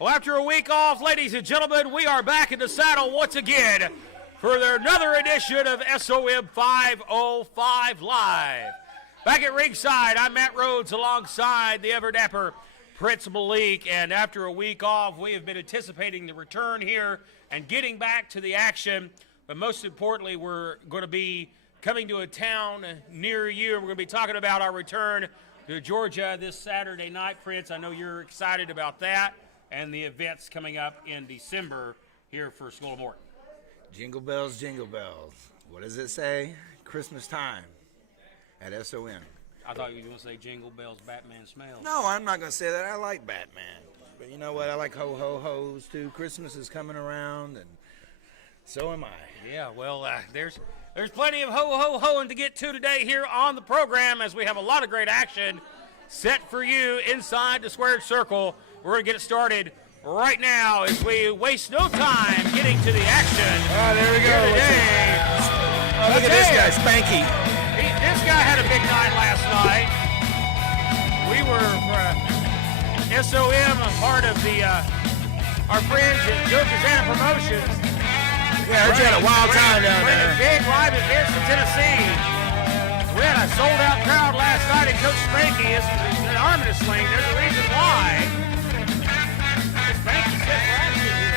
Well, after a week off, ladies and gentlemen, we are back in the saddle once again for another edition of SOM 505 Live. Back at ringside, I'm Matt Rhodes alongside the ever dapper Prince Malik, and after a week off, we have been anticipating the return here and getting back to the action, but most importantly, we're going to be coming to a town near you. We're going to be talking about our return to Georgia this Saturday night. Prince, I know you're excited about that and the events coming up in December here for School of Morton. Jingle bells, jingle bells. What does it say? Christmas time at SOM. I thought you were going to say jingle bells, Batman smells. No, I'm not going to say that. I like Batman. But you know what? I like ho-ho-hos too. Christmas is coming around, and so am I. Yeah, well, there's plenty of ho-ho-hoing to get to today here on the program, as we have a lot of great action set for you inside the squared circle. We're going to get it started right now as we waste no time getting to the action. Oh, there we go. Today. Oh, look at this guy, Spanky. This guy had a big night last night. We were SOM, part of the our friends at Joker's Promotions. Yeah, I heard you had a wild time down there. Big live events in Tennessee. We had a sold-out crowd last night, and Coach Spanky is an arm in a sling. There's a reason why. Spanky set for action here.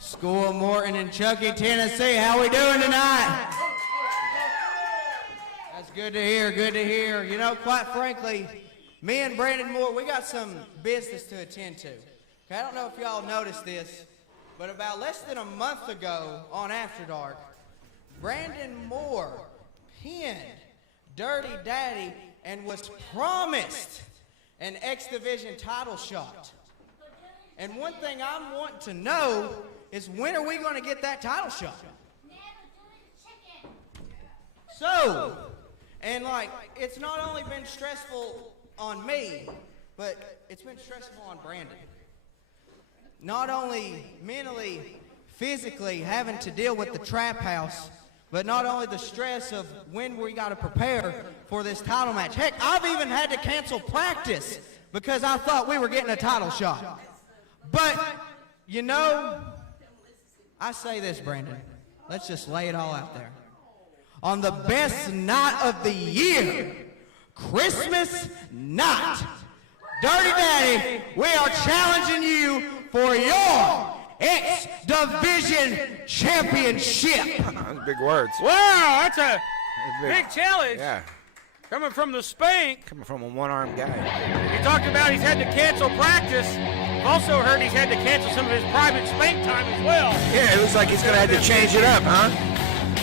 School of Morton in Chuckey, Tennessee. How we doing tonight? That's good to hear, good to hear. You know, quite frankly, me and Brandon Moore, we got some business to attend to. Okay, I don't know if y'all noticed this, but about less than a month ago on After Dark, Brandon Moore pinned Dirty Daddy and was promised an X Division title shot. And one thing I'm wanting to know is, when are we going to get that title shot? So, and like, it's not only been stressful on me, but it's been stressful on Brandon. Not only mentally, physically having to deal with the trap house, but not only the stress of when we got to prepare for this title match. Heck, I've even had to cancel practice because I thought we were getting a title shot. But, you know, I say this, Brandon. Let's just lay it all out there. On the best night of the year, Christmas night, Dirty Daddy, we are challenging you for your X Division Championship. Those big words. Wow, that's a big challenge. Yeah. Coming from the Spank. Coming from a one-armed guy. He talked about he's had to cancel practice. I've also heard he's had to cancel some of his private Spank time as well. Yeah, it looks like he's going to have to change it up, huh?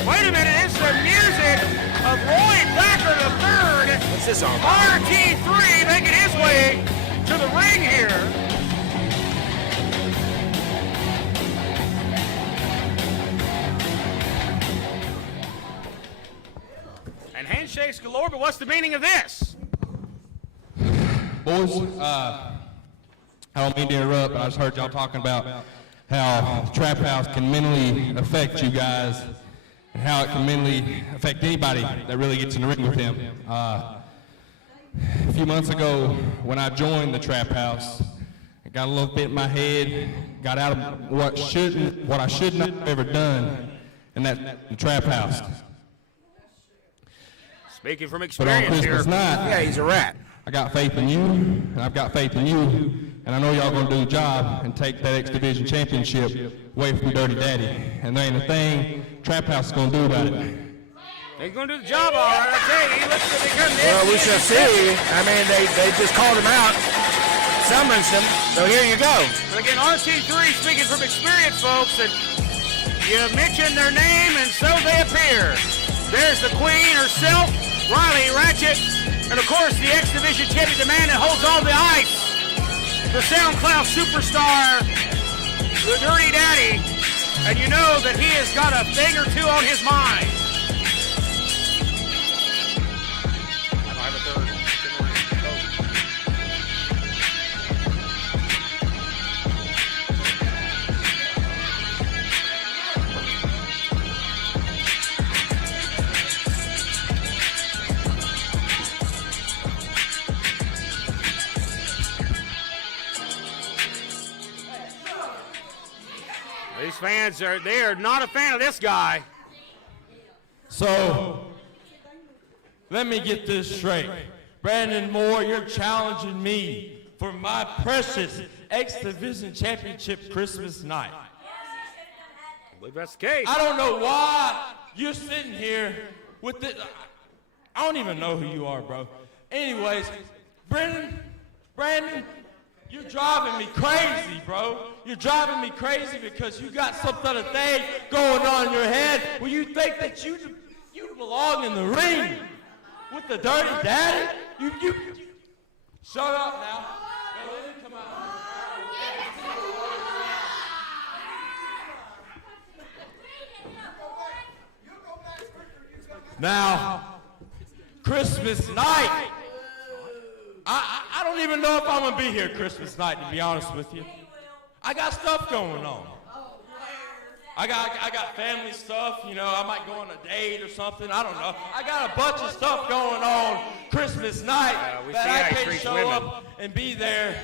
Wait a minute, it's the music of Roy Thacker III. What's this on? RT3 making his way to the ring here. And handshakes galore, but what's the meaning of this? Boys, I don't mean to interrupt, but I just heard y'all talking about how the trap house can mentally affect you guys and how it can mentally affect anybody that really gets in the ring with him. A few months ago, when I joined the trap house, I got a little bit in my head, got out of what I should not have ever done in the trap house. Speaking from But on experience Christmas here. night, Yeah, he's a rat. I got faith in you, and I've got faith in you, and I know y'all gonna do the job and take that X Division Championship away from Dirty Daddy. And there ain't a thing Trap House is gonna do about it. He's going to do the job all right. I tell you, he looks to be coming in. Well, we shall see. I mean, they just called him out, summoned him, so here you go. But again, RT3 speaking from experience, folks, and you mention their name, and so they appear. There's the queen herself, Riley Ratchet, and of course the X Division champion, the man that holds all the ice, the SoundCloud superstar, the Dirty Daddy, and you know that he has got a thing or two on his mind. I have a third. fans they are not a fan of this guy. So, let me get this straight. Brandon Moore, you're challenging me for my precious X Division Championship Christmas night. I believe that's the case. I don't know why you're sitting here with this. I don't even know who you are, bro. Anyways, Brandon, you're driving me crazy, bro. You're driving me crazy because you got some other thing going on in your head where you think that you belong in the ring with the Dirty Daddy. You shut up now. Go in, come on. Now, Christmas night. I don't even know if I'm gonna be here Christmas night, to be honest with you. I got stuff going on. I got family stuff, you know, I might go on a date or something, I don't know. I got a bunch of stuff going on Christmas night that I can't show up and be there.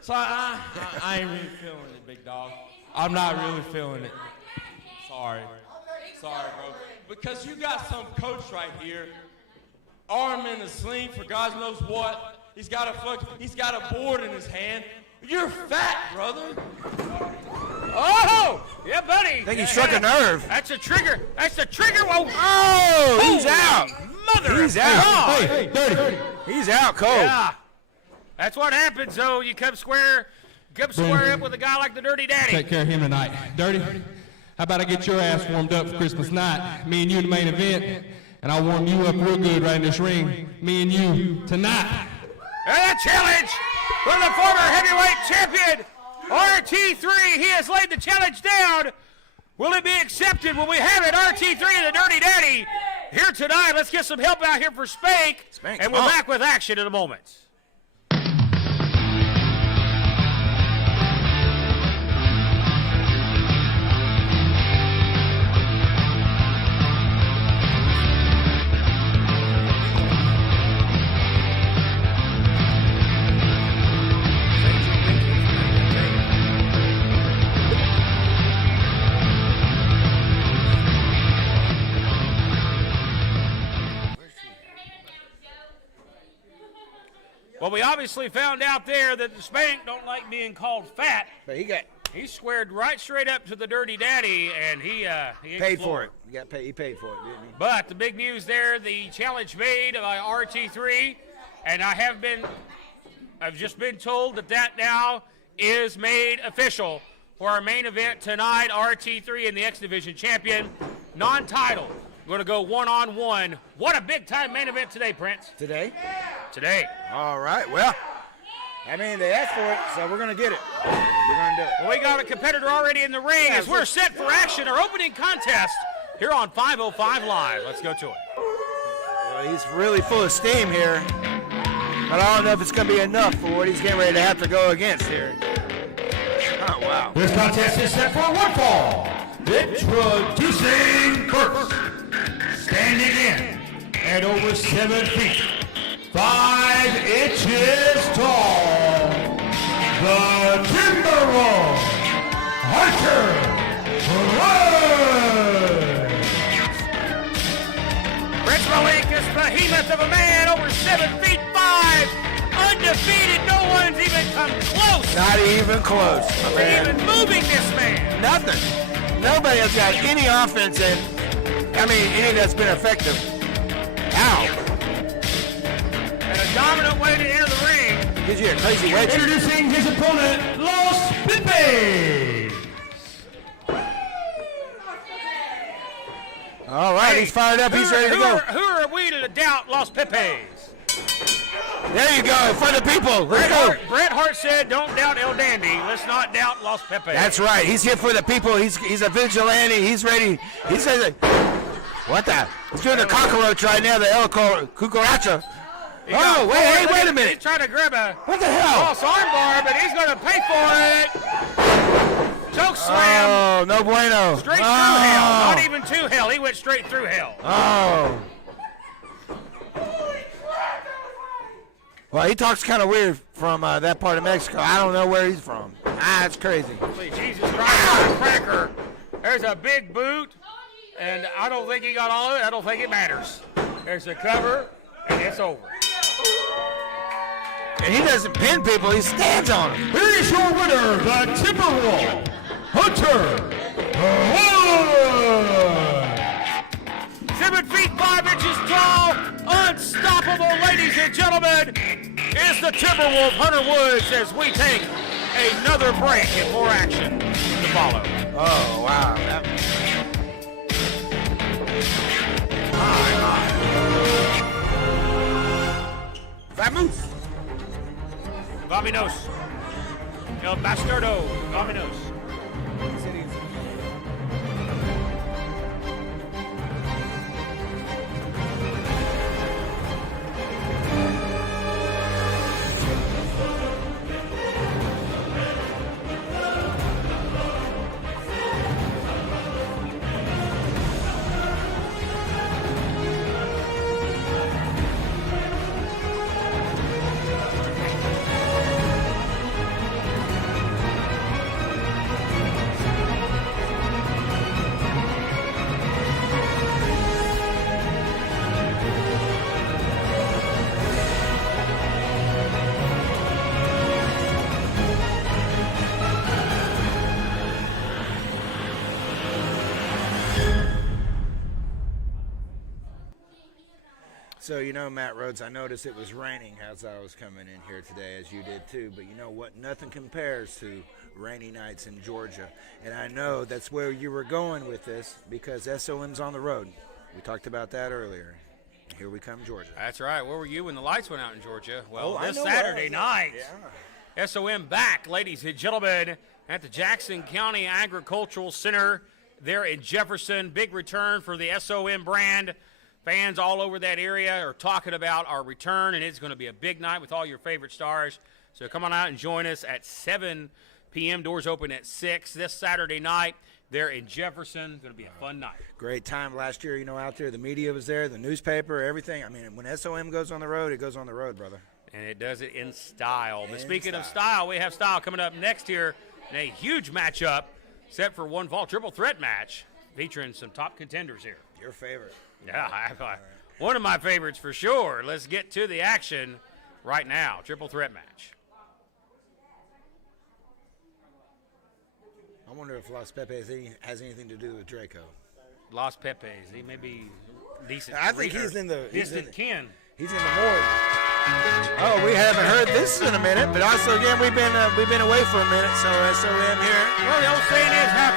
So I ain't really feeling it, big dog. I'm not really feeling it. Sorry, bro. Because you got some coach right here, arm in a sling for God knows what. He's got a board in his hand. You're fat, brother. Oh, yeah, buddy. I think he struck a nerve. That's a trigger. That's the trigger. Whoa. Oh, he's out. Mother. He's out. Hey, Dirty. He's out cold. Yeah. That's what happens, though. You come square up with a guy like the Dirty Daddy. Take care of him tonight. Dirty, how about I get your ass warmed up for Christmas night? Me and you in the main event, and I'll warm you up real good right in this ring. Me and you tonight. And a challenge for the former heavyweight champion, RT3. He has laid the challenge down. Will it be accepted? Will we have it? RT3 and the Dirty Daddy here tonight. Let's get some help out here for Spank. And we're back with action in a moment. Well, we obviously found out there that the Spank don't like being called fat. But he squared right straight up to the Dirty Daddy, and he paid for it. He paid for it, didn't he? But the big news there, the challenge made by RT3, and I've just been told that now is made official for our main event tonight. RT3 and the X Division champion, non-title. We're going to go one-on-one. What a big-time main event today, Prince. Today? Today. All right. Well, I mean, they asked for it, so we're going to get it. We're going to do it. Well, we got a competitor already in the ring as we're set for action. Our opening contest here on 505 Live. Let's go to it. Well, he's really full of steam here, but I don't know if it's going to be enough for what he's getting ready to have to go against here. Oh, wow. This contest is set for one fall. Introducing first, standing in at over 7 feet, 5 inches tall, the Timberwolf, Hunter Road. Prince Malik, this behemoth of a man, over 7 feet 5, undefeated. No one's even come close. Not even close. Even moving this man. Nothing. Nobody has got any offense in. I mean, any that's been effective. Ow. And a dominant way to enter the ring. Gives you a crazy wedge. Introducing his opponent, Los Pipes. All right, he's fired up. He's ready to go. Who are we to doubt Los Pipes? There you go, in front of people. Let's go. Bret Hart said, don't doubt El Dandy. Let's not doubt Los Pipes. That's right. He's here for the people. He's a vigilante. He's ready. He says, what the? He's doing the cockroach right now, the El Cucaracha. Oh, wait a minute. He's trying to grab a What the hell? false armbar, but he's going to pay for it. Choke slam. Oh, no bueno. Straight through hell. Not even to hell. He went straight through hell. Oh. Well, he talks kind of weird from that part of Mexico. I don't know where he's from. It's crazy. Jesus Christ, cracker. There's a big boot, and I don't think he got all of it. I don't think it matters. There's the cover, and it's over. And he doesn't pin people, he stands on them. Here is your winner, the Timberwolf, Hunter Wood. 7 feet 5 inches tall, unstoppable, ladies and gentlemen, is the Timberwolf Hunter Woods as we take another break and more action to follow. Oh, wow. Vamos. Vámonos. El Bastardo. Vámonos. So, you know, Matt Rhodes, I noticed it was raining as I was coming in here today, as you did too. But you know what? Nothing compares to rainy nights in Georgia. And I know that's where you were going with this because SOM's on the road. We talked about that earlier. Here we come, Georgia. That's right. Where were you when the lights went out in Georgia? Well, I this know Saturday where. night, Yeah. SOM back, ladies and gentlemen, at the Jackson County Agricultural Center there in Jefferson. Big return for the SOM brand. Fans all over that area are talking about our return, and it's going to be a big night with all your favorite stars. So come on out and join us at 7 p.m. Doors open at 6 this Saturday night there in Jefferson. It's going to be a fun night. Great time last year, you know, out there. The media was there, the newspaper, everything. I mean, when SOM goes on the road, it goes on the road, brother. And it does it in style. But In speaking of style. style, we have style coming up next here in a huge matchup set for one fall triple threat match featuring some top contenders here. Your favorite. Yeah, one of my favorites for sure. Let's get to the action right now. Triple threat match. I wonder if Los Pepes has anything to do with Draco. Los Pepes. He may be decent. I think he's in the distant kin. He's in the morgue. Oh, we haven't heard this in a minute, but also again we've been away for a minute, so SOM here. Well, the old saying is, how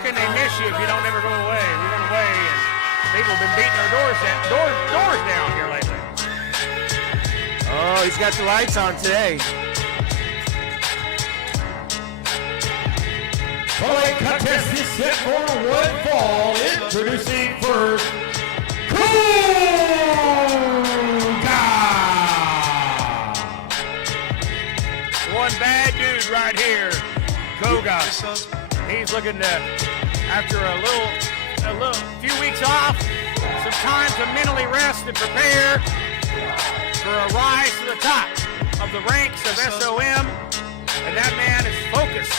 can they miss you if you don't ever go away? We went away, and people have been beating our doors down here lately. Oh, he's got the lights on today. Following contest is set for one fall. Introducing first, Kuga. One bad dude right here, Koga. He's looking to, after a few weeks off, some time to mentally rest and prepare for a rise to the top of the ranks of SOM. And that man is focused.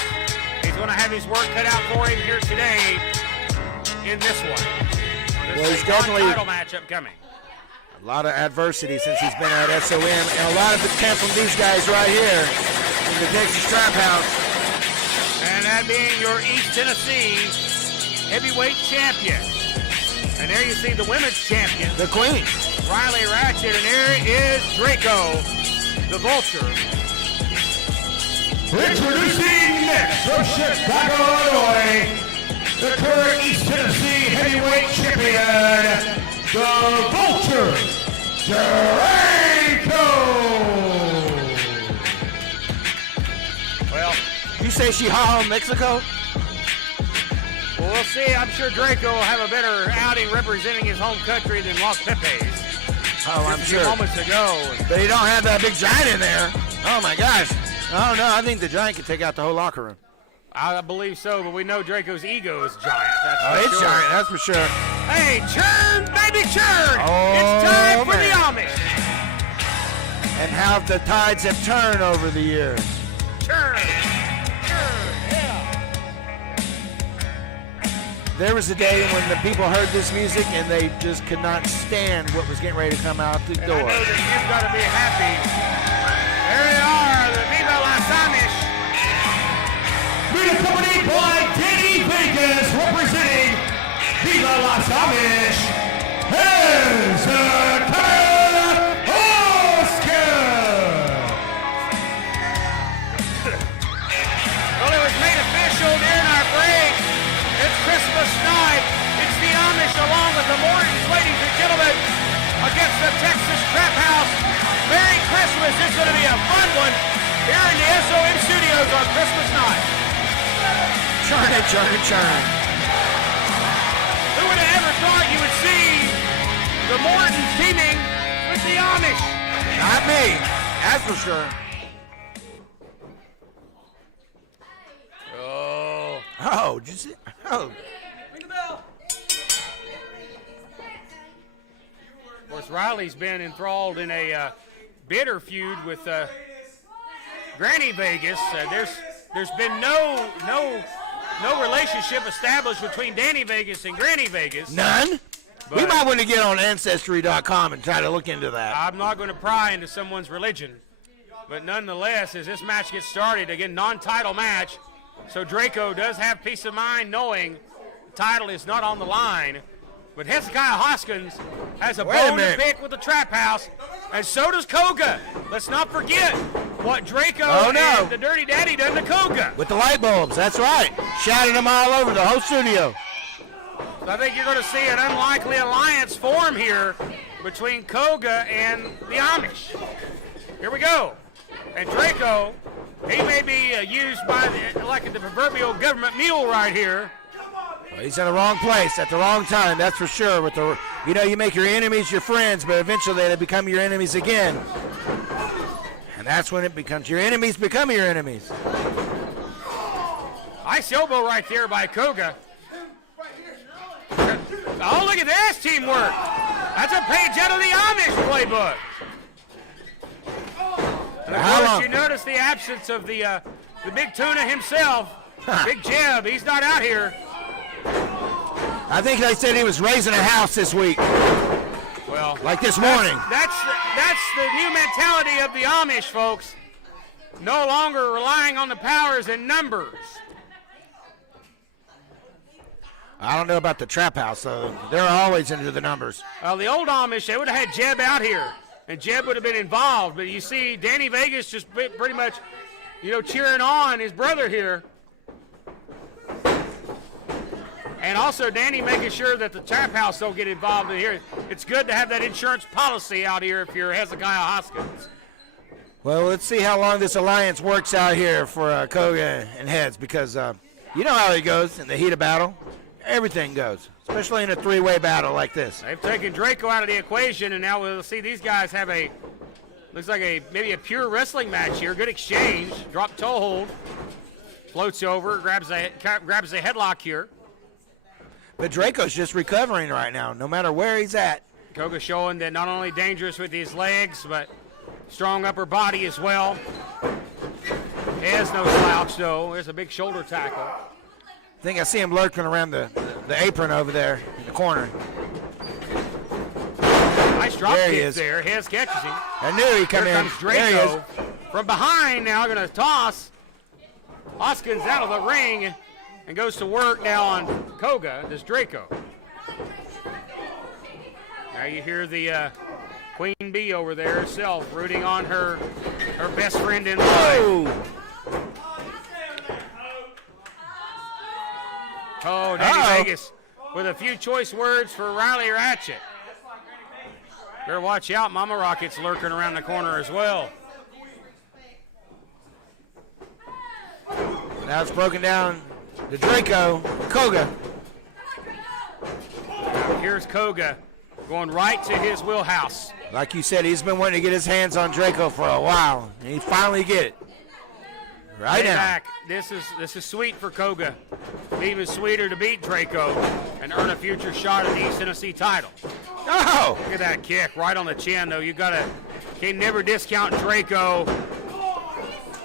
He's going to have his work cut out for him here today in this one. Well, he's definitely title matchup coming. a lot of adversity since he's been at SOM, and a lot of it came from these guys right here in the Texas Trap House. And that being your East Tennessee heavyweight champion. And there you see the women's champion, The Queen. Riley Ratchet, and there is Draco, the Vulture. Introducing next from Chicago, Illinois, the current East Tennessee heavyweight champion, the Vulture, Draco. Well, You say she home Mexico? we'll see. I'm sure Draco will have a better outing representing his home country than Los Pepes. Oh, I'm Just a few sure. moments ago. But he don't have that big giant in there. Oh my gosh. Oh no, I think the giant could take out the whole locker room. I believe so, but we know Draco's ego is giant. That's Oh, for it's sure. giant, that's for sure. Hey, churn, baby, churn! Oh, It's time for man. the Amish. And how the tides have turned over the years. Churn, churn, yeah. there was a day when the people heard this music and they just could not stand what was getting ready to come out the And door. I know that you've got to be happy. There they are, the Viva Las Amish. Being accompanied by Danny Vegas representing Viva Las Amish, Hezekiah Oscar. Well, it was made official during our break. It's Christmas night. It's the Amish along with the Mortons, ladies and gentlemen, against the Texas Trap House. Merry Christmas. It's going to be a fun one here in the SOM studios on Christmas night. Churn it, churn it, churn. Who would have ever thought you would see the Mortons teaming with the Amish? Not me, that's for sure. Oh, did you see? Oh. Of course, Riley's been enthralled in a bitter feud with Granny Vegas. There's been no relationship established between Danny Vegas and Granny Vegas. None? But We might want to get on Ancestry.com and try to look into that. I'm not going to pry into someone's religion. But nonetheless, as this match gets started, again, non-title match, so Draco does have peace of mind knowing the title is not on the line. But Hezekiah Hoskins has a bone to pick with the Trap House, and so does Koga. Let's not forget what Draco and the Dirty Daddy done to Koga. With the light bulbs, that's right. Shouting them all over the whole studio. So I think you're going to see an unlikely alliance form here between Koga and the Amish. Here we go. And Draco, he may be used by like the proverbial government mule right here. Well, he's in the wrong place at the wrong time, that's for sure. With the, you make your enemies your friends, but eventually they become your enemies again. And that's when it becomes your enemies become your enemies. Nice elbow right there by Koga. Oh, look at this teamwork. That's a page out of the Amish playbook. And of course, you notice the absence of the big tuna himself, Big Jeb. He's not out here. I think they said he was raising a house this week. Well, like this morning. That's the new mentality of the Amish, folks. No longer relying on the powers and numbers. I don't know about the Trap House, though. They're always into the numbers. Well, the old Amish, they would have had Jeb out here, and Jeb would have been involved. But you see Danny Vegas just pretty much, cheering on his brother here. And also Danny making sure that the Trap House don't get involved in here. It's good to have that insurance policy out here if you're Hezekiah Hoskins. Well, let's see how long this alliance works out here for Koga and Heads, because you know how it goes in the heat of battle. Everything goes, especially in a three-way battle like this. They've taken Draco out of the equation, and now we'll see these guys have looks like maybe a pure wrestling match here. Good exchange. Drop toe hold. Floats over, grabs a headlock here. But Draco's just recovering right now, no matter where he's at. Koga showing that not only dangerous with his legs, but strong upper body as well. He has no slouch, though. There's a big shoulder tackle. I think I see him lurking around the apron over there in the corner. Nice drop kick there. Hez catches him. I knew he'd come Here in. Comes Draco. There he is. From behind now, going to toss Hoskins out of the ring and goes to work now on Koga. This Draco. Now you hear the Queen Bee over there herself rooting on her best friend in life. Oh, Danny Vegas with a few choice words for Riley Ratchet. Better watch out, Mama Rocket's lurking around the corner as well. Now it's broken down to Draco, Koga. Now here's Koga going right to his wheelhouse. Like you said, he's been wanting to get his hands on Draco for a while, and he finally get it. Right now. Back. This is sweet for Koga. Even sweeter to beat Draco and earn a future shot at the East Tennessee title. Oh! Look at that kick right on the chin, though. Can't never discount Draco.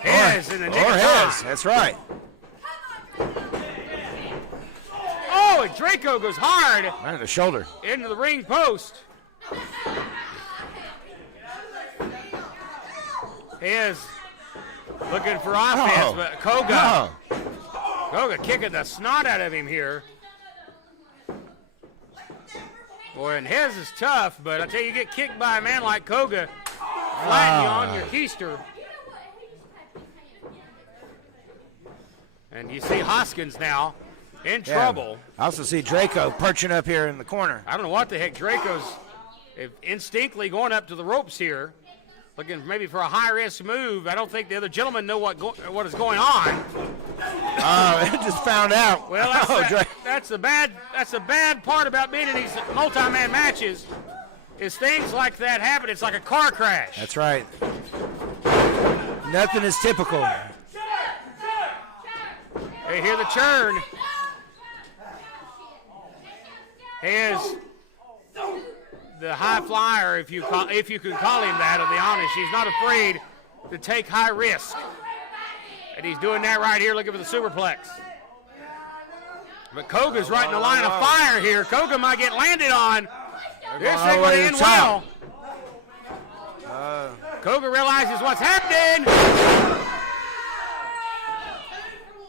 Hez in the nick of time. That's right. Oh, Oh, and Draco goes hard Right in the shoulder. into the ring post. He is looking for offense, but Koga kicking the snot out of him here. Boy, and his is tough, but I tell you, get kicked by a man like Koga, flatten you on your keister. And you see Hoskins now in trouble. I also see Draco perching up here in the corner. I don't know what the heck Draco's instinctively going up to the ropes here, looking maybe for a high-risk move. I don't think the other gentlemen know what is going on. Oh, it just found out. Well, that's the bad part about being in these multi-man matches is things like that happen. It's like a car crash. That's right. Nothing is typical. They hear the churn. Here's the high flyer, if you can call him that, of the Amish. He's not afraid to take high risk. And he's doing that right here, looking for the superplex. But Koga's right in the line of fire here. Koga might get landed on. This ain't going to end well. Koga realizes what's happening.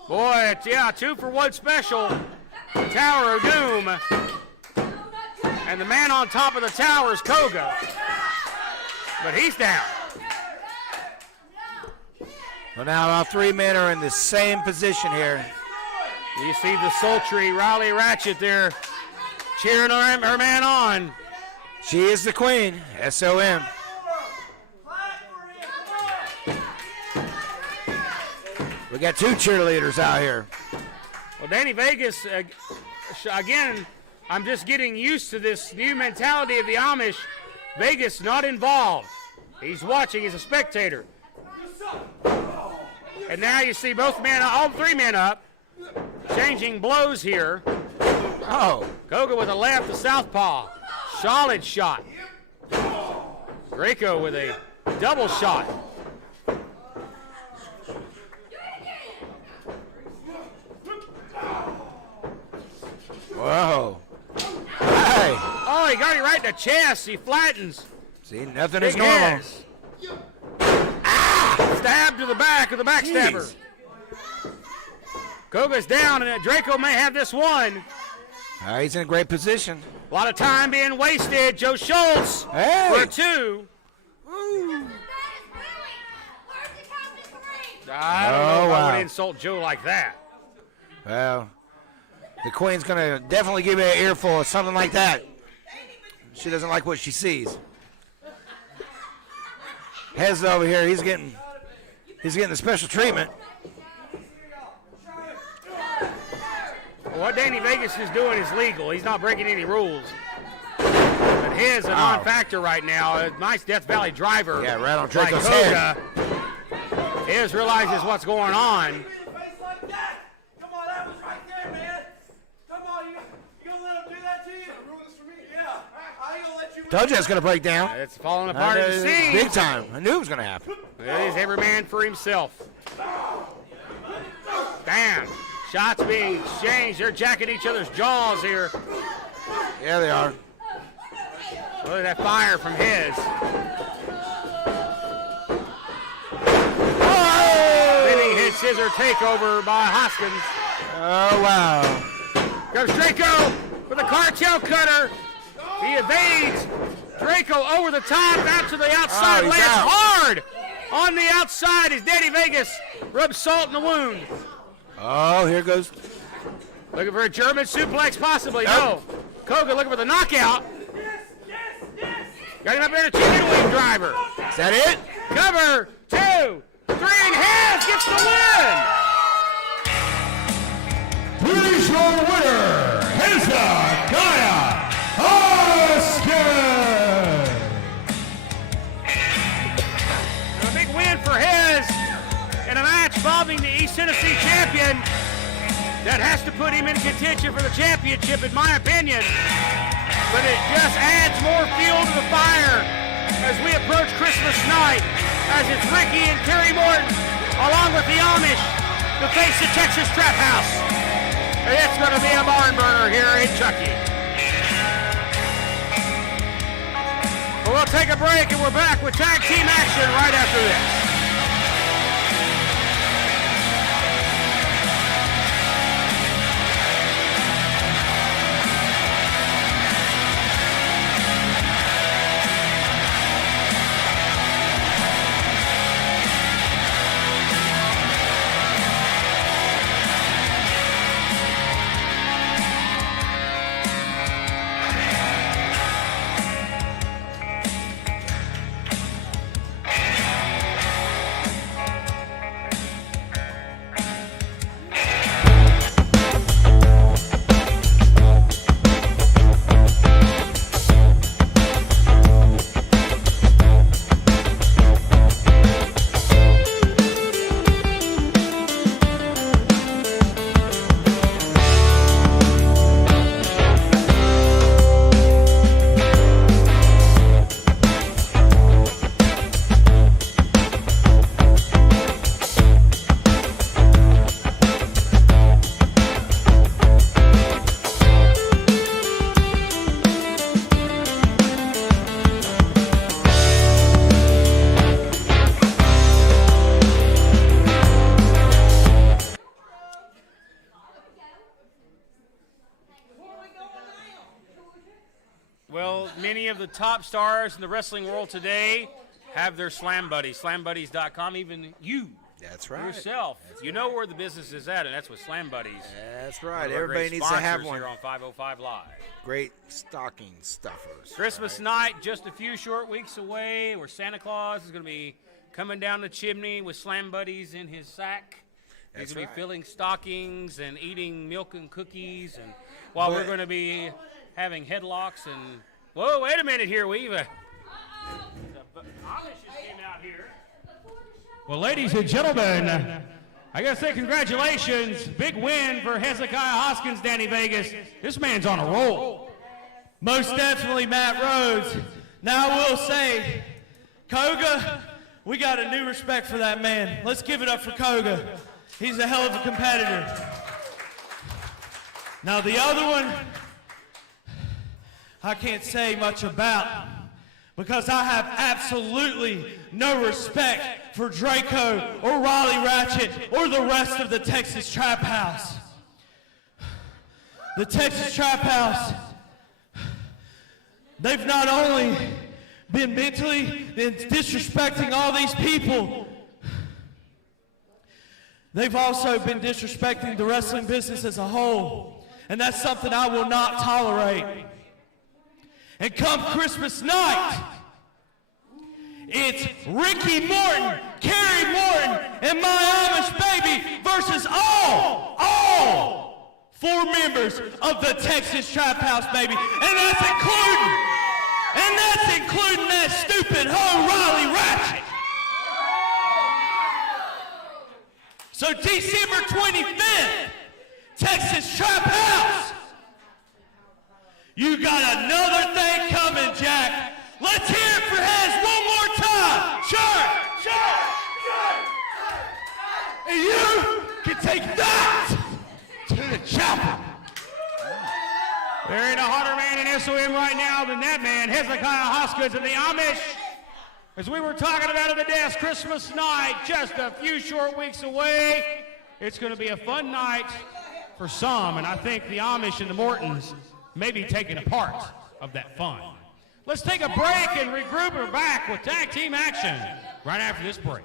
Boy, it's, 2-for-1 special. Tower of Doom. And the man on top of the tower is Koga. But he's down. Well, now all three men are in the same position here. You see the sultry Riley Ratchet there cheering her man on. She is the queen, SOM. We got two cheerleaders out here. Well, Danny Vegas, again, I'm just getting used to this new mentality of the Amish. Vegas not involved. He's watching, he's a spectator. And now you see both men, all three men up, changing blows here. Oh. Koga with a left, the southpaw. Solid shot. Draco with a double shot. Whoa. Hey. Oh, he got it right in the chest. He flattens. See, nothing Big is normal. hands. Stab to the back of the backstabber. Koga's down, and Draco may have this one. He's in a great position. A lot of time being wasted. Joe Schultz for two. I don't know if I would insult Joe like that. Well, the queen's going to definitely give you an earful of something like that. She doesn't like what she sees. Hez over here, he's getting the special treatment. What Danny Vegas is doing is legal. He's not breaking any rules. But his a non-factor right now. A nice Death Valley driver. Yeah, right on Draco's like head. His realizes what's going on. Come on, that was right there, man. Come on, you gonna let him do that to you? Ruin this for me? Yeah. I ain't gonna let you. Told you it's going to break down. It's falling apart at the seams. Big time. I knew it was going to happen. It is every man for himself. Bam. Shots being exchanged. They're jacking each other's jaws here. Yeah, they are. Look at that fire from his. Spinning head scissor takeover by Hoskins. Oh, wow. Goes Draco with a cartel cutter. He evades. Draco over the top, out to the outside. He's Lands out. hard on the outside as Danny Vegas rubs salt in the wound. Oh, here goes. Looking for a German suplex, possibly. No. Koga looking for the knockout. Got him up there in a chicken wing driver. Is that it? Cover, 2, 3, and Hez gets the win. Here's your winner, Hezekiah Hoskins. A big win for Hez in a match involving the East Tennessee champion that has to put him in contention for the championship, in my opinion. But it just adds more fuel to the fire as we approach Christmas night, as it's Ricky and Terry Morton, along with the Amish, to face the Texas Trap House. It's going to be a barn burner here in Chucky. Well, we'll take a break, and we're back with tag team action right after this. Well, many of the top stars in the wrestling world today have their Slam Buddies, slambuddies.com. Even you, That's right. yourself, you know where the business is at, and that's with Slam Buddies. That's right. Everybody needs to have one. Here on 505 Live. Great stocking stuffers. Christmas night, just a few short weeks away, where Santa Claus is going to be coming down the chimney with Slam Buddies in his sack. He's going to be filling stockings and eating milk and cookies, and while we're going to be having headlocks and whoa, wait a minute here, we've Amish just came out here. Well, ladies and gentlemen, I got to say congratulations. Big win for Hezekiah Hoskins, Danny Vegas. This man's on a roll. Most definitely Matt Rhodes. Now I will say, Koga, we got a new respect for that man. Let's give it up for Koga. He's a hell of a competitor. Now the other one, I can't say much about because I have absolutely no respect for Draco or Raleigh Ratchet or the rest of the Texas Trap House. The Texas Trap House, they've not only been mentally disrespecting all these people, they've also been disrespecting the wrestling business as a whole, and that's something I will not tolerate. And come Christmas night, it's Ricky Morton, Kerry Morton, and my Amish baby versus all 4 members of the Texas Trap House, baby. And that's including that stupid hoe Raleigh Ratchet. So December 25th, Texas Trap House. You got another thing coming, Jack. Let's hear it for Hez one more time. Sure. And you can take that to the chapel. There ain't a hotter man in SOM right now than that man, Hezekiah Hoskins and the Amish. As we were talking about at the desk, Christmas night, just a few short weeks away. It's going to be a fun night for some, and I think the Amish and the Mortons may be taking a part of that fun. Let's take a break and regroup. We're back with tag team action right after this break.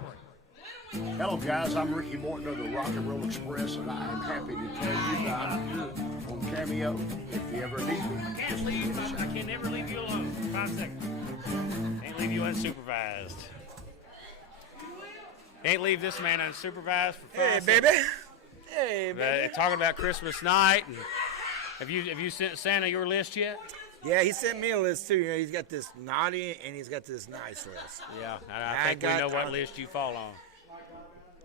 Hello, guys. I'm Ricky Morton of the Rock and Roll Express, and I am happy to tell you that I'm here on Cameo if you ever need me. I can never leave you alone. 5 seconds. Ain't leave you unsupervised. Ain't leave this man unsupervised for 5 seconds. Hey, baby. Hey, baby. Talking about Christmas night. Have you sent Santa your list yet? Yeah, he sent me a list too. You know, he's got this naughty and he's got this nice list. Yeah, I think we know what list you fall on.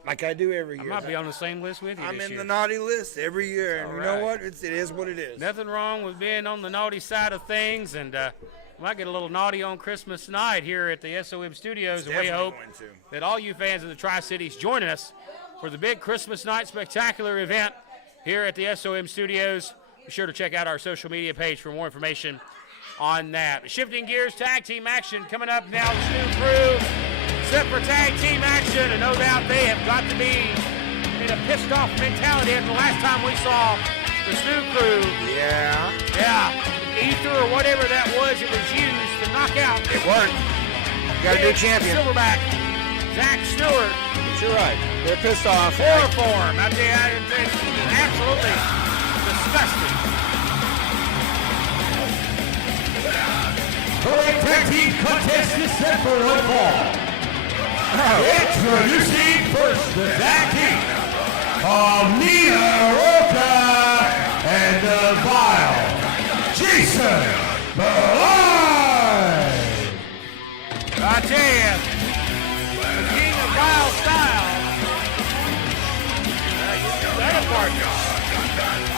Like I do every year. I might be on the same list with you I'm this in year. the naughty list every year, and All you know right. what? It is what it is. Nothing wrong with being on the naughty side of things, and we might get a little naughty on Christmas night here at the SOM Studios, and we Definitely hope going to. that all you fans of the Tri-Cities join us for the big Christmas night spectacular event here at the SOM studios. Be sure to check out our social media page for more information on that. Shifting gears, tag team action coming up now. The Stu Crew set for tag team action, and no doubt they have got to be in a pissed off mentality after the last time we saw the Stu Crew. Yeah. Ether or whatever that was, it was used to knock out. It worked. Got a new champion. Silverback, Zach Stewart. You're right. They're pissed off. Chloroform. I tell you, it's absolutely disgusting. Current tag team contest is set for one fall. Introducing first the tag team of Nina Roca and the Vile Jason Blythe. I tell you, the king of Vile style. That partner.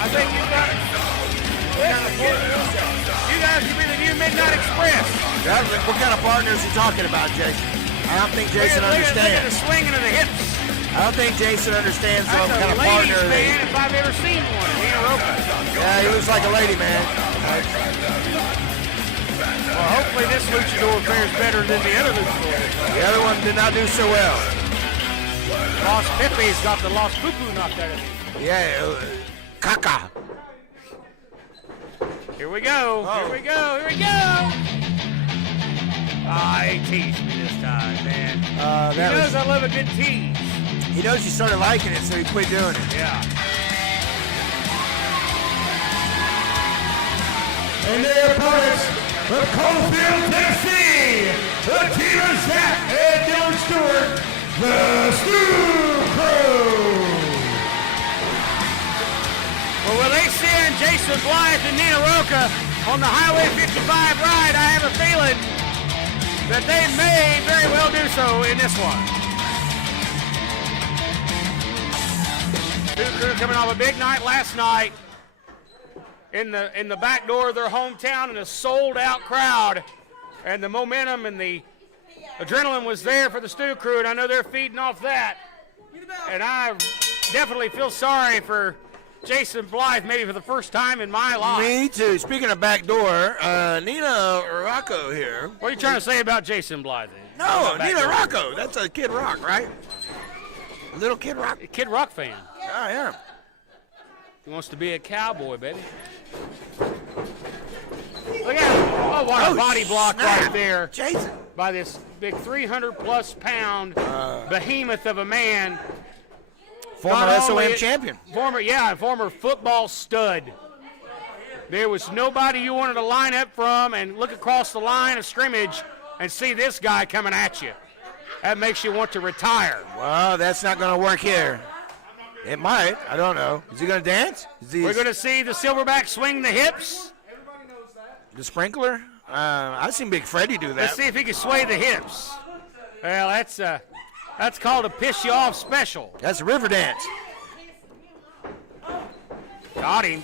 I think you got it. You guys could be the new Midnight Express. What kind of partners are you talking about, Jason? I don't think Jason Look at understands. the swinging of the hips. I don't think Jason understands what That's kind a of ladies' partner. man if I've ever seen one. Nina Roca. Yeah, he looks like a lady, man. Well, hopefully this luchador fares better than the other luchador. The other one did not do so well. Los Pepe's got the Los Poo-Poo knocked out of him. Yeah, caca. Here we go. Oh. Here we go. Here we go. Ah, he teased me this time, man. He knows I love a good tease. He knows you started liking it, so he quit doing it. Yeah. And their opponents from Coalfield, Tennessee, the team of Zach and Dylan Stewart, the Stu Crew. Well, will they send Jason Blythe and Nina Roca on the Highway 55 ride? I have a feeling that they may very well do so in this one. Stu Crew coming off a big night last night in the back door of their hometown in a sold-out crowd, and the momentum and the adrenaline was there for the Stu Crew, and I know they're feeding off that. And I definitely feel sorry for Jason Blythe, maybe for the first time in my life. Me too. Speaking of back door, Nina Rocco here. What are you trying to say about Jason Blythe? No, Back Nina door. Rocco. That's a Kid Rock, right? Little Kid Rock. Kid Rock fan. Oh, yeah. He wants to be a cowboy, baby. Look at him. Oh, what a body block snap. right there Jason. by this big 300-plus pound behemoth of a man. Former Not SOM only- champion. Former football stud. There was nobody you wanted to line up from and look across the line of scrimmage and see this guy coming at you. That makes you want to retire. Well, that's not going to work here. It might. I don't know. Is he going to dance? Is he We're going to see the Silverback swing the hips. the sprinkler? I've seen Big Freddie do that. Let's see if he can sway the hips. Well, that's called a piss you off special. That's a river dance. Got him.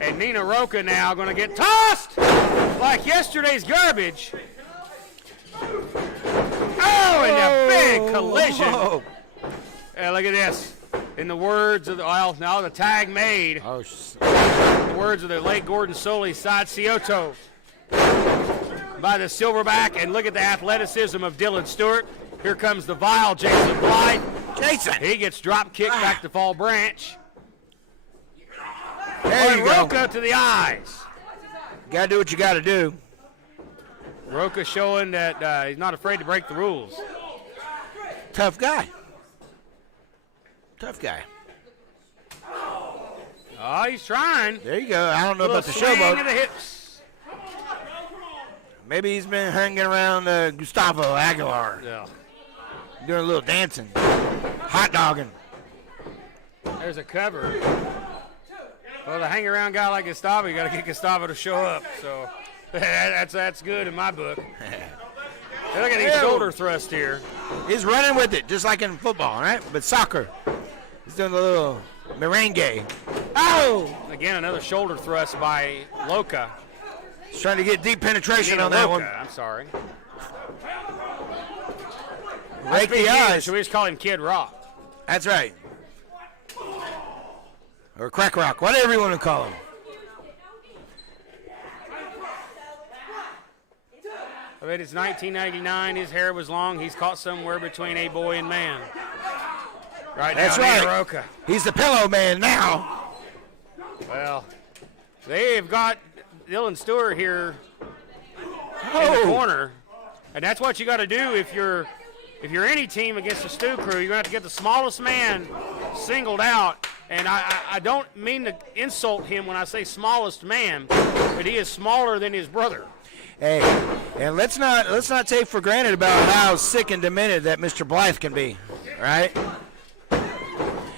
And Nina Roca now going to get tossed like yesterday's garbage. Oh, and a big collision. Whoa. Yeah, look at this. In the words of now the tag made. Oh, In the words of the late Gordon Soley, Side Cioto by the Silverback. And look at the athleticism of Dylan Stewart. Here comes the vile Jason Blythe. Jason. He gets drop kicked back to Fall Branch. There you go. Roca to the eyes. Got to do what you got to do. Roca showing that he's not afraid to break the rules. Tough guy. Tough guy. Oh, he's trying. There you go. I don't know Little about the swing of showboat. the hips. Maybe he's been hanging around Gustavo Aguilar, Yeah. doing a little dancing, hot dogging. There's a cover. Well, to hang around a guy like Gustavo, you got to get Gustavo to show up. So that's good in my book. Hey, look at these shoulder thrust here. He's running with it, just like in football, right? But soccer. He's doing a little merengue. Oh! Again, another shoulder thrust by Loca. He's trying to get deep penetration Nina on that Roca, one. I'm sorry. Rake the eyes. Should we just call him Kid Rock? That's right. or Crack Rock, whatever you want to call him. I bet it's 1999. His hair was long. He's caught somewhere between a boy and man. Right That's now, right. Roca. He's the pillow man now. Well, they've got Dylan Stewart here in the corner, and that's what you got to do if you're any team against the Stew Crew. You're gonna have to get the smallest man singled out. And I don't mean to insult him when I say smallest man, but he is smaller than his brother. Hey, and let's not take for granted about how sick and demented that Mr. Blythe can be, right?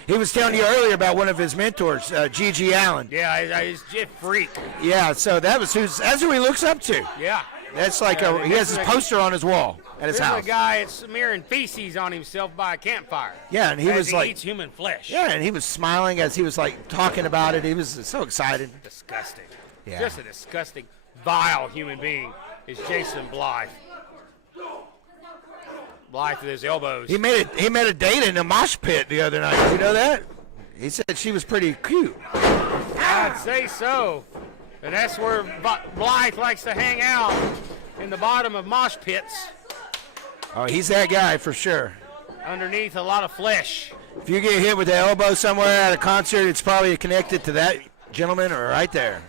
He was telling you earlier about one of his mentors, G.G. Allen. Yeah, he's a freak. Yeah, so that's who he looks up to. Yeah. That's like he has his poster on his wall at his house. There's a guy that's smearing feces on himself by a campfire. Yeah, and he was like eats human flesh. Yeah, and he was smiling as he was like talking about it. He was so excited. Disgusting. Yeah. Just a disgusting, vile human being is Jason Blythe. Blythe with his elbows. He met a date in a mosh pit the other night. Did you know that? He said she was pretty cute. I'd say so. And that's where Blythe likes to hang out, in the bottom of mosh pits. Oh, he's that guy for sure. Underneath a lot of flesh. If you get hit with the elbow somewhere at a concert, it's probably connected to that gentleman or right there.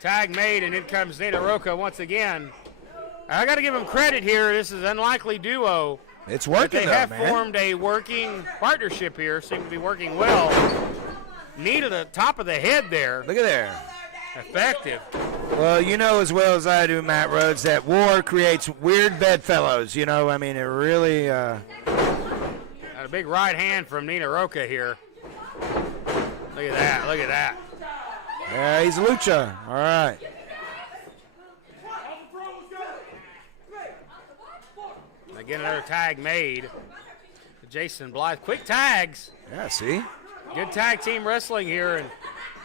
Tag made, and in comes Nina Roca once again. I got to give him credit here. This is an unlikely duo. It's working, They have formed a working partnership here. Seem to be working well. Knee to the top of the head there. Look at there. Effective. Well, you know as well as I do, Matt Rhodes, that war creates weird bedfellows. You know, I mean, it really. Got a big right hand from Nina Roca here. Look at that. Look at that. Yeah, he's a lucha. All right. Again, another tag made. Jason Blythe. Quick tags. Yeah, see? Good tag team wrestling here, and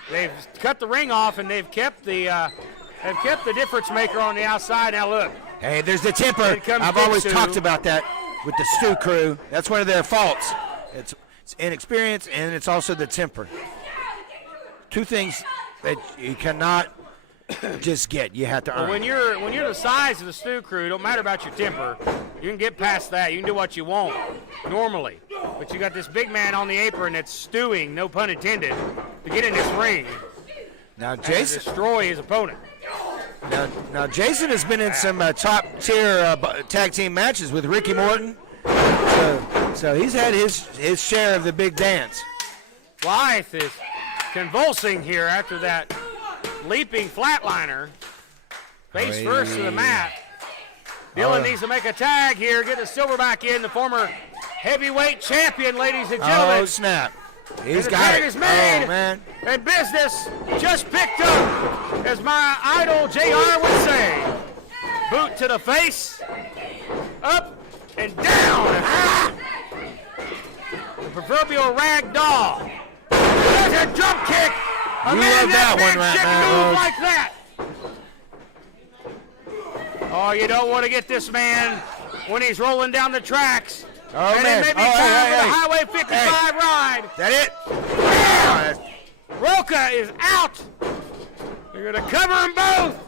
they've cut the ring off, and they've kept the difference maker on the outside. Now look. Hey, there's the temper. Here comes I've Big always Stu. talked about that with the Stew Crew. That's one of their faults. It's inexperience, and it's also the temper. Two things that you cannot just get. You have to earn. Well, when you're the size of the Stew Crew, it don't matter about your temper. You can get past that. You can do what you want normally. But you got this big man on the apron that's stewing, no pun intended, to get in this ring Now, and Jason. destroy his opponent. Now, Jason has been in some top-tier tag team matches with Ricky Morton, so he's had his share of the big dance. Blythe is convulsing here after that leaping flatliner. Face first to the mat. Dylan needs to make a tag here, get the silverback in, the former heavyweight champion, ladies and gentlemen. Oh, snap. He's And the got tag it. is made. Oh, man. And business just picked up, as my idol JR would say. Boot to the face, up and down. Ah! The proverbial rag doll. There's a jump kick. A You man love that one, shouldn't Matt move Rhodes. like that. Oh, you don't want to get this man when he's rolling down the tracks. Oh, and man. it may be Oh, time hey, for hey. the Highway 55 ride. Is that it? Roca is out. They're going to cover them both.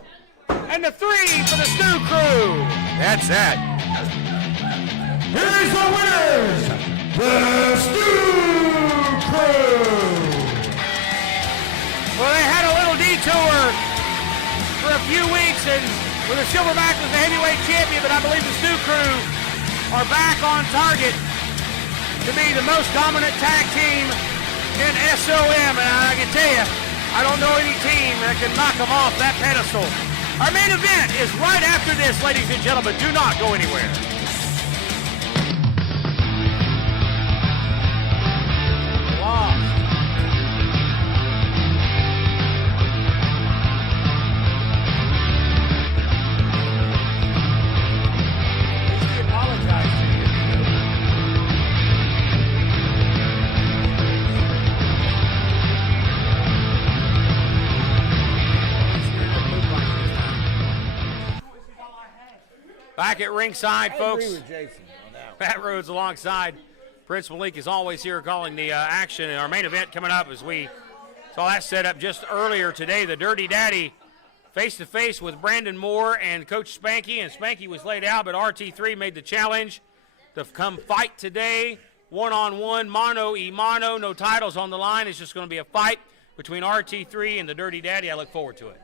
And the 3 for the Stew Crew. That's that. Here's the winners, the Stew Crew. Well, they had a little detour for a few weeks, and where the Silverback was the heavyweight champion, but I believe the Stew Crew are back on target to be the most dominant tag team in SOM, and I can tell you, I don't know any team that can knock them off that pedestal. Our main event is right after this, ladies and gentlemen. Do not go anywhere. Lost. He apologized to you. Back at ringside, folks. Pat Rhodes alongside Prince Malik is always here calling the action. And our main event coming up as we Saw that set up just earlier today. The Dirty Daddy face-to-face with Brandon Moore and Coach Spanky, and Spanky was laid out, but RT3 made the challenge to come fight today, one-on-one, mano-y-mano, no titles on the line. It's just going to be a fight between RT3 and the Dirty Daddy. I look forward to it.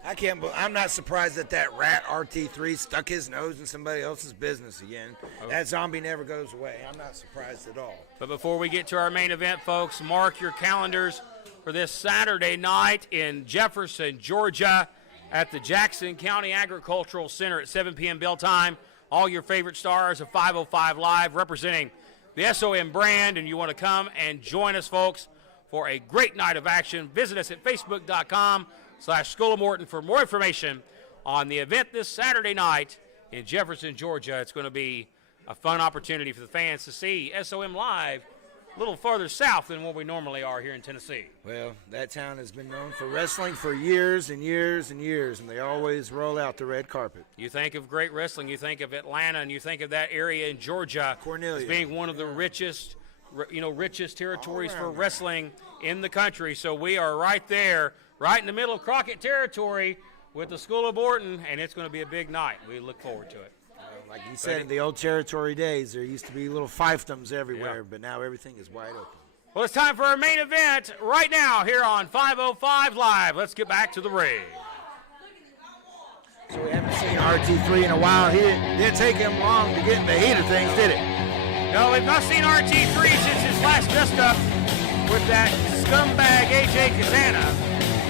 I'm not surprised that rat RT3 stuck his nose in somebody else's business again. Okay. That zombie never goes away. I'm not surprised at all. But before we get to our main event, folks, mark your calendars for this Saturday night in Jefferson, Georgia, at the Jackson County Agricultural Center at 7 p.m. bell time. All your favorite stars of 505 Live representing the SOM brand, and you want to come and join us, folks, for a great night of action. Visit us at facebook.com/School of Morton for more information on the event this Saturday night in Jefferson, Georgia. It's going to be a fun opportunity for the fans to see SOM live a little farther south than where we normally are here in Tennessee. Well, that town has been known for wrestling for years and years and years, and they always roll out the red carpet. You think of great wrestling, you think of Atlanta, and you think of that area in Georgia as being one of the richest territories for wrestling in the country. So we are right there, right in the middle of Crockett territory with the School of Morton, and it's going to be a big night. We look forward to it. Like you said, in the old territory days, there used to be little fiefdoms everywhere, but now everything is wide open. Well, it's time for our main event right now here on 505 Live. Let's get back to the ring. So we haven't seen RT3 in a while. It didn't take him long to get in the heat of things, did it? No, we've not seen RT3 since his last dust-up with that scumbag AJ Kazana.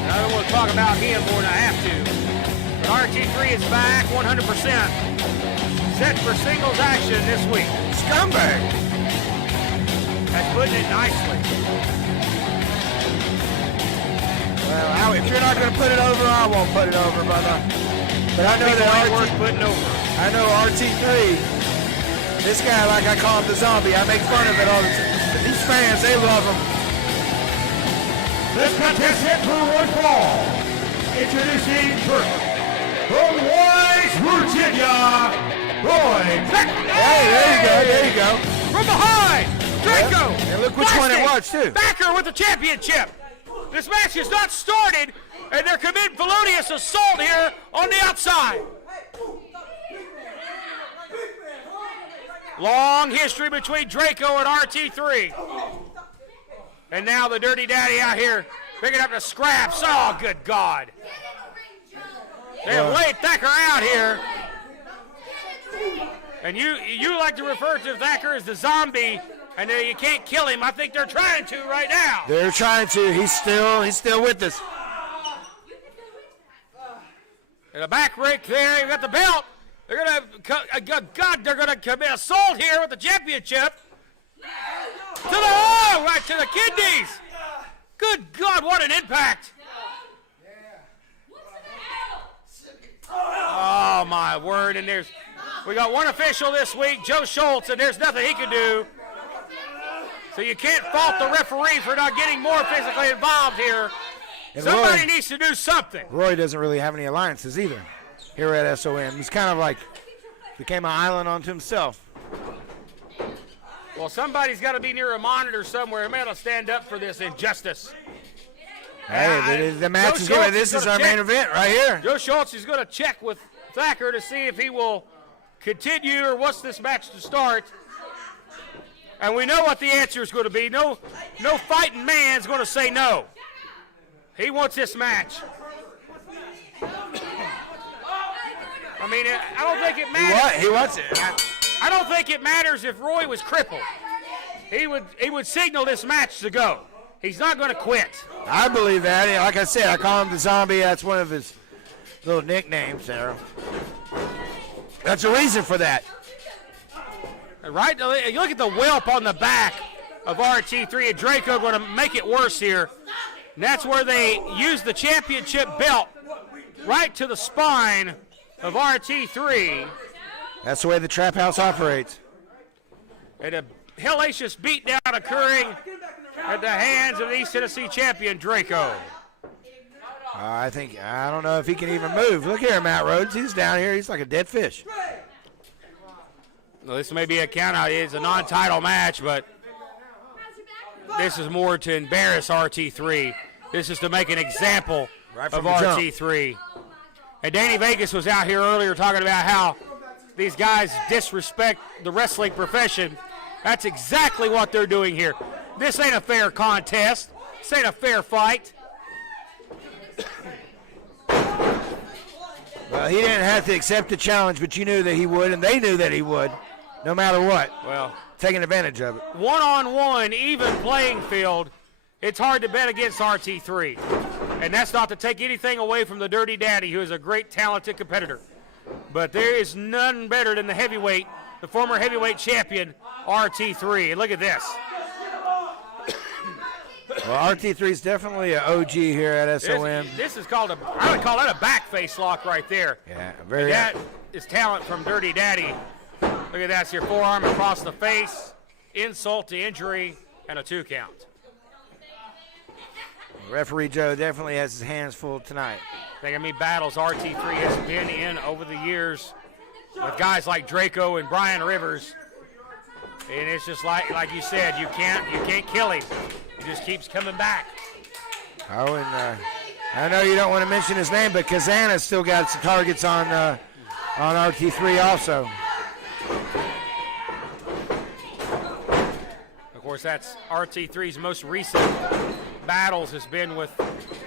I don't want to talk about him more than I have to. But RT3 is back 100%. Set for singles action this week. Scumbag! That's putting it nicely. Well, if you're not going to put it over, I won't put it over, brother. But I know that worth putting over. I know RT3. This guy, like I call him the zombie, I make fun of it all the time. But these fans, they love him. This contestant for one fall, introducing first, from West Virginia, Roy. Hey, there you go. From behind, Draco. Yeah. And look which one it was, too. Thacker with the championship. This match has not started, and they're committing felonious assault here on the outside. Long history between Draco and RT3. And now the Dirty Daddy out here picking up the scraps. Oh, good God. They have laid Thacker out here. And you like to refer to Thacker as the zombie, and you can't kill him. I think they're trying to right now. They're trying to. He's still with us. And a back rake there. You got the belt. They're gonna commit assault here with the championship. Right to the kidneys. Good God, what an impact. Oh my word, and we got one official this week, Joe Schultz, and there's nothing he can do. So you can't fault the referee for not getting more physically involved here. And somebody needs to do something. Roy doesn't really have any alliances either here at SOM. He's kind of like became an island unto himself. Well, somebody's got to be near a monitor somewhere. Man, will stand up for this injustice. Hey, the match is going. This is our main event right here. Joe Schultz is going to check with Thacker to see if he will continue or wants this match to start. And we know what the answer is going to be. No fighting man's going to say no. He wants this match. I mean, I don't think it matters. He wants it. I don't think it matters if Roy was crippled. He would signal this match to go. He's not going to quit. I believe that. Like I said, I call him the zombie. That's one of his little nicknames there. That's a reason for that. Right? You look at the whelp on the back of RT3, and Draco going to make it worse here. And that's where they use the championship belt right to the spine of RT3. That's the way the trap house operates. And a hellacious beatdown occurring at the hands of the East Tennessee champion, Draco. I don't know if he can even move. Look here, Matt Rhodes. He's down here. He's like a dead fish. Well, this may be a count-out. It's a non-title match, but this is more to embarrass RT3 This is to make an example Right of from the jump. RT3. And Danny Vegas was out here earlier talking about how these guys disrespect the wrestling profession. That's exactly what they're doing here. This ain't a fair contest. This ain't a fair fight. Well, he didn't have to accept the challenge, but you knew that he would, and they knew that he would, no matter what. Well, taking advantage of it. One-on-one, even playing field, it's hard to bet against RT3. And that's not to take anything away from the Dirty Daddy, who is a great, talented competitor. But there is none better than the heavyweight, the former heavyweight champion, RT3. And look at this. Well, RT3 is definitely an OG here at SOM. This is called I would call that a back face lock right there. Yeah, And that is talent from Dirty Daddy. Look at that. It's your forearm across the face, insult to injury, and a 2 count. Referee Joe definitely has his hands full tonight. Think how many battles RT3 has been in over the years with guys like Draco and Brian Rivers. And it's just like you said, you can't kill him. He just keeps coming back. Oh, and I know you don't want to mention his name, but Kazana's still got some targets on RT3 also. Of course, that's RT3's most recent battles has been with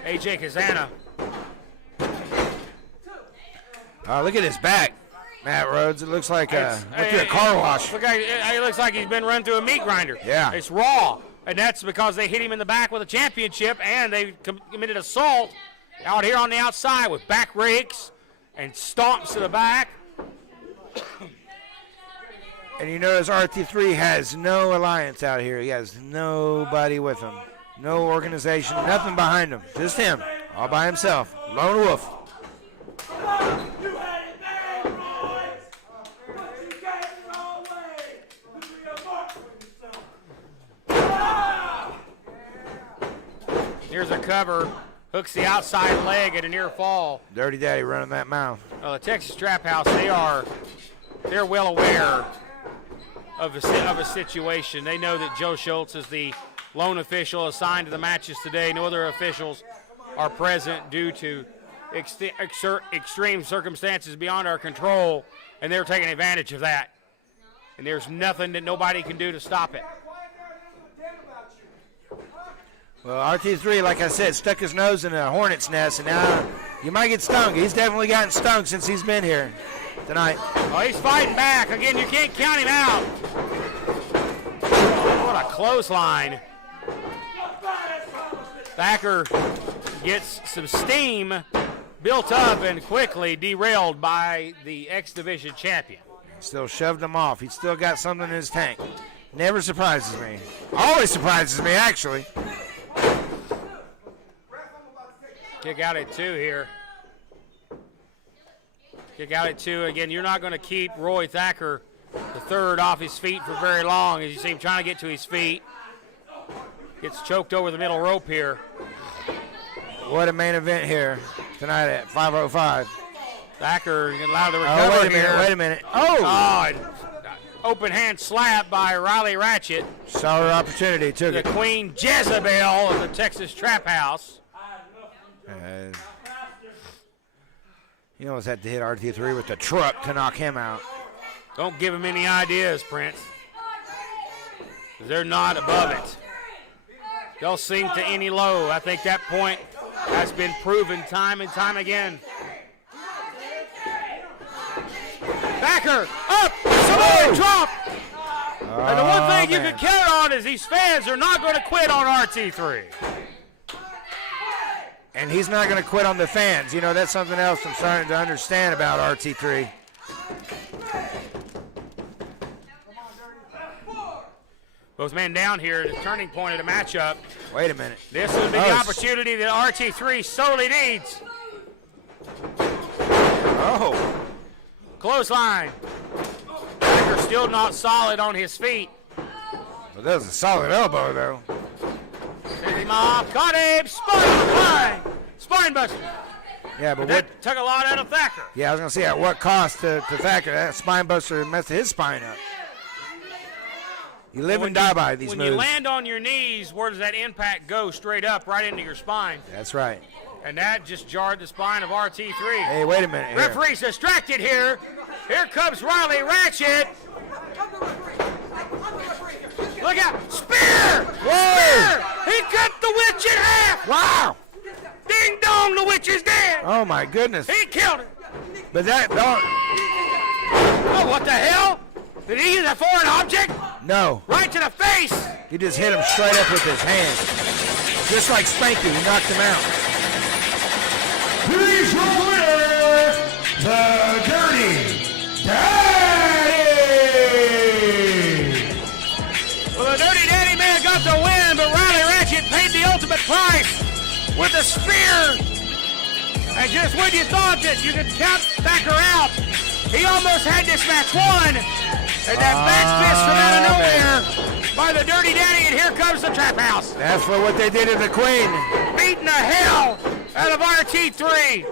AJ Kazana. Look at his back, Matt Rhodes. It looks like went through a car wash. It looks like he's been run through a meat grinder. Yeah. It's raw. And that's because they hit him in the back with a championship, and they committed assault out here on the outside with back rakes and stomps to the back. And you notice RT3 has no alliance out here. He has nobody with him. No organization, nothing behind him. Just him, all by himself. Lone wolf. Here's a cover, hooks the outside leg at a near fall. Dirty Daddy running that mouth. The Texas Trap House, they're well aware of a situation. They know that Joe Schultz is the lone official assigned to the matches today. No other officials are present due to extreme circumstances beyond our control, and they're taking advantage of that. And there's nothing that nobody can do to stop it. Well, RT3, like I said, stuck his nose in a hornet's nest, and now you might get stung. He's definitely gotten stung since he's been here tonight. Oh, he's fighting back. Again, you can't count him out. What a clothesline. Thacker gets some steam built up and quickly derailed by the X Division champion. Still shoved him off. He's still got something in his tank. Never surprises me. Always surprises me, actually. Kick out at 2 here. Kick out at 2. Again, you're not going to keep Roy Thacker, the third, off his feet for very long. As you see him trying to get to his feet. Gets choked over the middle rope here. What a main event here tonight at 5:05. Thacker allowed to recover wait a minute. Oh! Open hand slap by Riley Ratchet. Saw her opportunity, took it. The Queen Jezebel of the Texas Trap House. He almost had to hit RT3 with the truck to knock him out. Don't give him any ideas, Prince. They're not above it. They'll sink to any low. I think that point has been proven time and time again. Thacker, up, Samoa drop. And the one thing you can count on is these fans are not going to quit on RT3. And he's not going to quit on the fans. You know, that's something else I'm starting to understand about RT3. Both men down here at the turning point of the matchup. Wait a minute. This will be the opportunity that RT3 sorely needs. Oh. Clothesline. Thacker still not solid on his feet. Well, that was a solid elbow, though. Sends him off. Caught him. Spine buster. Yeah, but that took a lot out of Thacker. Yeah, I was going to say, at what cost to Thacker? That spine buster messed his spine up. You live and die by these when moves. you land on your knees, where does that impact go? Straight up, right into your spine. That's right. And that just jarred the spine of RT3. Hey, wait a minute here. Referee's distracted here. Here comes Riley Ratchet. Look out. Spear! Whoa! Spear! He cut the witch in half! Wow! Ding dong, the witch is dead! Oh, my goodness. He killed her! But that, don't. Oh, what the hell? Did he use a foreign object? No. Right to the face! He just hit him straight up with his hand. Just like Spanky, he knocked him out. He's your winner, the Dirty Daddy! Well, the Dirty Daddy may have got the win, but Riley Ratchet paid the ultimate price with a spear. And just when you thought that you could count Thacker out, he almost had this match won. And that back fist from out of nowhere by the Dirty Daddy, and here comes the Trap House. That's for what they did to the Queen. Beating the hell out of RT3.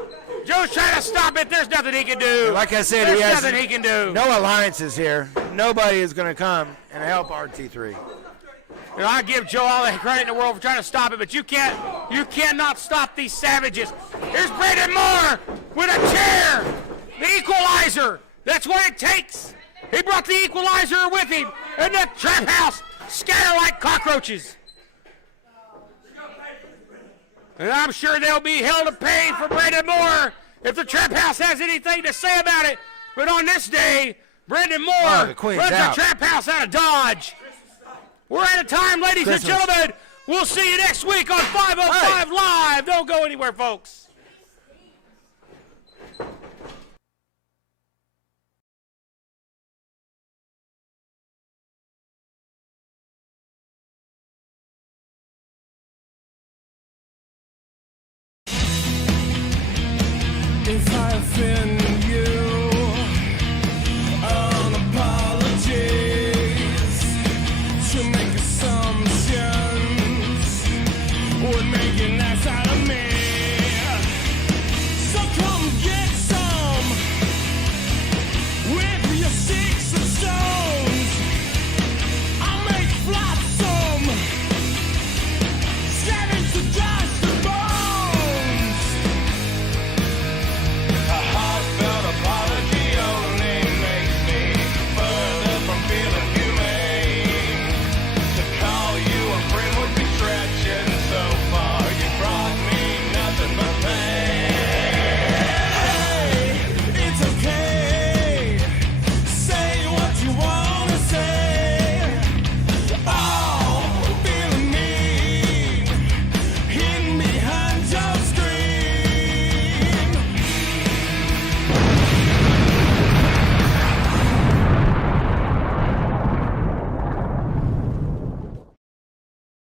Joe's trying to stop it. There's nothing he can do. Like I said, There's he has nothing he can do. no alliances here. Nobody is going to come and help RT3. You know, I give Joe all the credit in the world for trying to stop it, but you cannot stop these savages. Here's Brandon Moore with a chair, the equalizer. That's what it takes. He brought the equalizer with him, and the Trap House scatter like cockroaches. And I'm sure they'll be held to pay for Brandon Moore if the Trap House has anything to say about it. But on this day, Brandon Moore the Queen's runs out. the Trap House out of Dodge. We're out of time, ladies and Christmas. gentlemen. We'll see you next week on 505 Live. Don't go anywhere, folks.